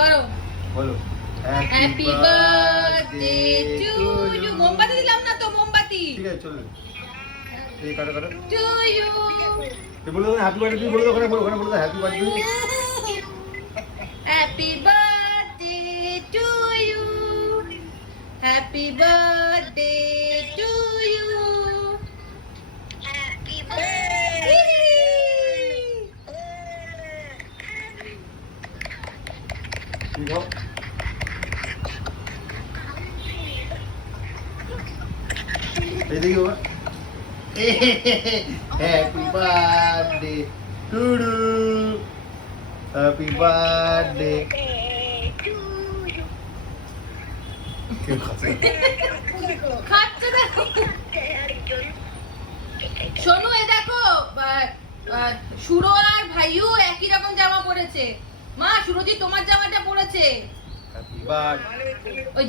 করো বলো happy birthday to you. মোমবাতি দিলাম না তো, মোমবাতি ঠিক আছে চলো এই কাটো কাটো টু ইউ। তুই বলে দাও হ্যাপি বার্থডে বলে দাও, ওখানে বলো, ওখানে বলে দাও happy birthday. Happy birthday to you, happy birthday to you. ঠিক হোক এই দেখি বাবা happy birthday to do, happy birthday. কেউ খাচ্ছে না। খাচ্ছে দেখো। শোনো এই দেখো, সুরো আর ভাইও একই রকম জামা পরেছে। মা সুরজি তোমার জামাটা পরেছে। Happy birthday.